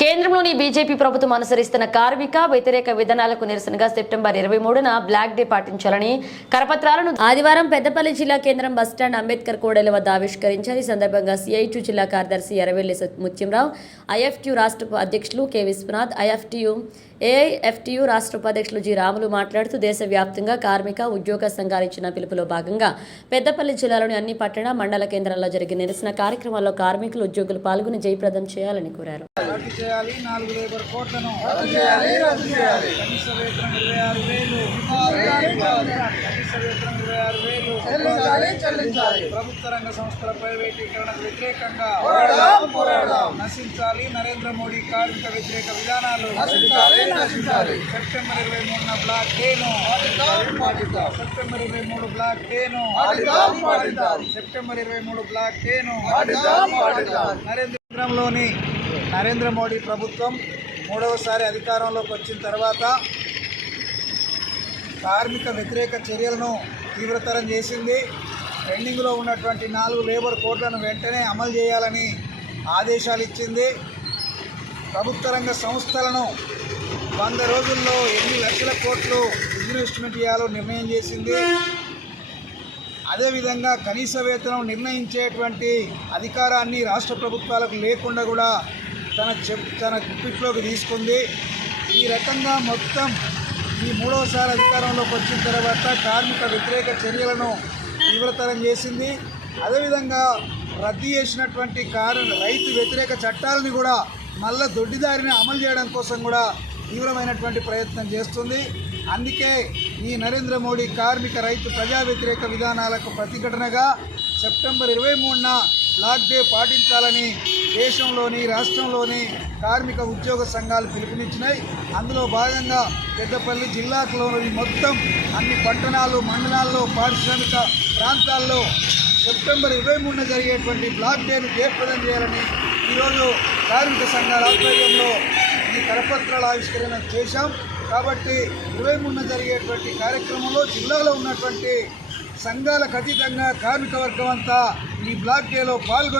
కేంద్రంలోని బీజేపీ ప్రభుత్వం అనుసరిస్తున్న కార్మిక వ్యతిరేక విధానాలకు నిరసనగా సెప్టెంబర్ ఇరవై మూడున బ్లాక్ డే పాటించాలని కరపత్రాలను ఆదివారం పెద్దపల్లి జిల్లా కేంద్రం బస్టాండ్ అంబేద్కర్ కోడెల వద్ద ఆవిష్కరించారు. ఈ సందర్భంగా సిఐటి జిల్లా కార్యదర్శి ఎరవెల్లి ముత్యంరావు ఐఎఫ్ట్యూ రాష్ట్ర అధ్యక్షులు కె విశ్వనాథ్ ఐఎఫ్టియు ఏఐఎఫ్టియు రాష్ట్ర ఉపాధ్యక్షులు జి రాములు మాట్లాడుతూ దేశవ్యాప్తంగా కార్మిక ఉద్యోగ సంఘాలు ఇచ్చిన పిలుపులో భాగంగా పెద్దపల్లి జిల్లాలోని అన్ని పట్టణ మండల కేంద్రాల్లో జరిగిన నిరసన కార్యక్రమాల్లో కార్మికులు ఉద్యోగులు పాల్గొని జయప్రదం చేయాలని కోరారు. చేయాలి. నాలుగు లేబర్ కోట్లను కనీస వేతనం ఇరవై ఆరు వేలు. కనీస వేతనం ఇరవై ఆరు వేలు. ప్రభుత్వ రంగ సంస్థల ప్రైవేటీకరణకు వ్యతిరేకంగా నశించాలి నరేంద్ర మోడీ కార్మిక వ్యతిరేక విధానాలు. సెప్టెంబర్ ఇరవై మూడున బ్లాక్ డేను. సెప్టెంబర్ ఇరవై మూడు బ్లాక్ డేను. సెప్టెంబర్ ఇరవై మూడు బ్లాక్ డేను. నరేంద్ర కేంద్రంలోని నరేంద్ర మోడీ ప్రభుత్వం మూడవసారి అధికారంలోకి వచ్చిన తర్వాత కార్మిక వ్యతిరేక చర్యలను తీవ్రతరం చేసింది. పెండింగ్లో ఉన్నటువంటి నాలుగు లేబర్ కోడ్లను వెంటనే అమలు చేయాలని ఆదేశాలు ఇచ్చింది. ప్రభుత్వ రంగ సంస్థలను వంద రోజుల్లో ఎన్ని లక్షల కోట్లు ఇన్వెస్ట్మెంట్ చేయాలో నిర్ణయం చేసింది. అదేవిధంగా కనీస వేతనం నిర్ణయించేటువంటి అధికారాన్ని రాష్ట్ర ప్రభుత్వాలకు లేకుండా కూడా తన చెప్ తన గుప్పిట్లోకి తీసుకుంది. ఈ రకంగా మొత్తం ఈ మూడవసారి అధికారంలోకి వచ్చిన తర్వాత కార్మిక వ్యతిరేక చర్యలను తీవ్రతరం చేసింది. అదేవిధంగా రద్దు చేసినటువంటి కారు రైతు వ్యతిరేక చట్టాలని కూడా మళ్ళా దొడ్డిదారిని అమలు చేయడం కోసం కూడా తీవ్రమైనటువంటి ప్రయత్నం చేస్తుంది. అందుకే ఈ నరేంద్ర మోడీ కార్మిక రైతు ప్రజా వ్యతిరేక విధానాలకు ప్రతిఘటనగా సెప్టెంబర్ ఇరవై మూడున బ్లాక్ డే పాటించాలని దేశంలోని రాష్ట్రంలోని కార్మిక ఉద్యోగ సంఘాలు పిలుపునిచ్చినాయి. అందులో భాగంగా పెద్దపల్లి జిల్లాలోని మొత్తం అన్ని పట్టణాలు మండలాల్లో పారిశ్రామిక ప్రాంతాల్లో సెప్టెంబర్ ఇరవై మూడున జరిగేటువంటి బ్లాక్ డేను జయప్రదం చేయాలని ఈరోజు కార్మిక సంఘాల ఆధ్వర్యంలో ఈ కరపత్రాల ఆవిష్కరణ చేశాం. కాబట్టి ఇరవై మూడున జరిగేటువంటి కార్యక్రమంలో జిల్లాలో ఉన్నటువంటి సంఘాలకు అతీతంగా కార్మిక వర్గం అంతా ఈ బ్లాక్ డేలో పాల్గొని